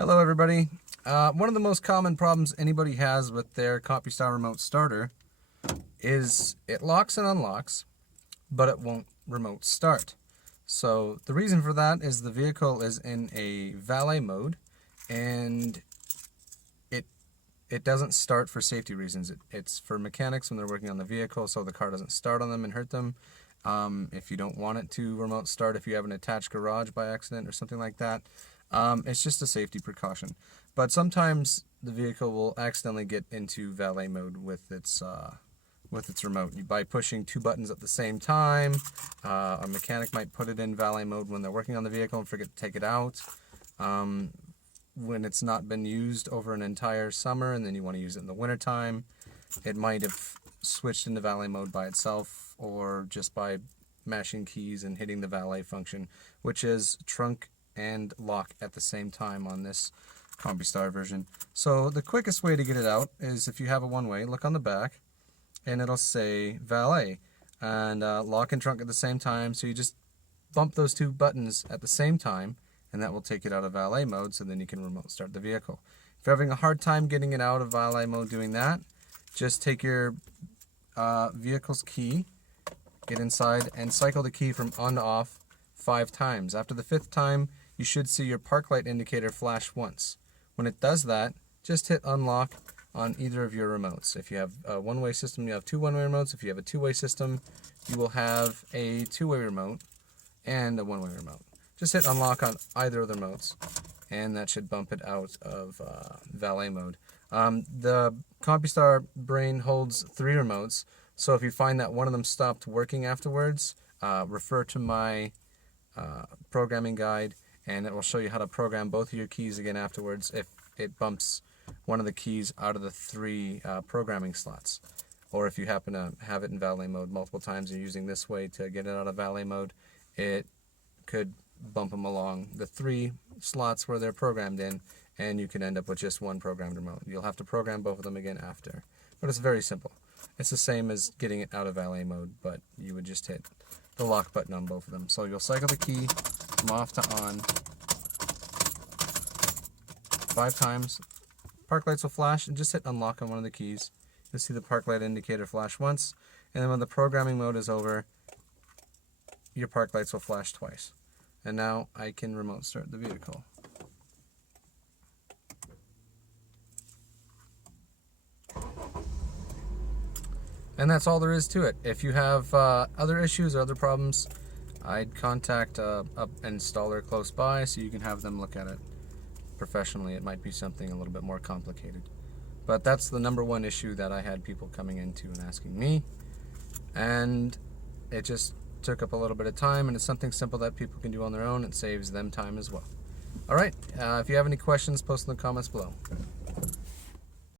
Hello everybody. One of the most common problems anybody has with their CompuStar remote starter is it locks and unlocks, but it won't remote start. So the reason for that is the vehicle is in a valet mode and it doesn't start for safety reasons. It's for mechanics when they're working on the vehicle so the car doesn't start on them and hurt them. If you don't want it to remote start, if you have an attached garage by accident or something like that, it's just a safety precaution. But sometimes the vehicle will accidentally get into valet mode with its remote. By pushing two buttons at the same time, a mechanic might put it in valet mode when they're working on the vehicle and forget to take it out. When it's not been used over an entire summer and then you want to use it in the wintertime, it might have switched into valet mode by itself or just by mashing keys and hitting the valet function, which is trunk and lock at the same time on this CompuStar version. So the quickest way to get it out is if you have a one-way, look on the back and it'll say valet and lock and trunk at the same time. So you just bump those two buttons at the same time and that will take it out of valet mode, so then you can remote start the vehicle. If you're having a hard time getting it out of valet mode doing that, just take your vehicle's key, get inside, and cycle the key from on to off 5 times. After the 5th time, you should see your park light indicator flash once. When it does that, just hit unlock on either of your remotes. If you have a one-way system, you have 2 one-way remotes. If you have a 2-way system, you will have a 2-way remote and a 1-way remote. Just hit unlock on either of the remotes, and that should bump it out of valet mode. The CompuStar brain holds 3 remotes, so if you find that one of them stopped working afterwards, refer to my programming guide, and it will show you how to program both of your keys again afterwards if it bumps one of the keys out of the 3 programming slots. Or if you happen to have it in valet mode multiple times and you're using this way to get it out of valet mode, it could bump them along the 3 slots where they're programmed in, and you can end up with just one programmed remote. You'll have to program both of them again after. But it's very simple. It's the same as getting it out of valet mode, but you would just hit the lock button on both of them. So you'll cycle the key from off to on 5 times. Park lights will flash, and just hit unlock on one of the keys. You'll see the park light indicator flash once, and then when the programming mode is over, your park lights will flash twice. And now I can remote start the vehicle. And that's all there is to it. If you have other issues or other problems, I'd contact an installer close by so you can have them look at it professionally. It might be something a little bit more complicated. But that's the #1 issue that I had people coming into and asking me. And it just took up a little bit of time, and it's something simple that people can do on their own. It saves them time as well. Alright, if you have any questions, post in the comments below.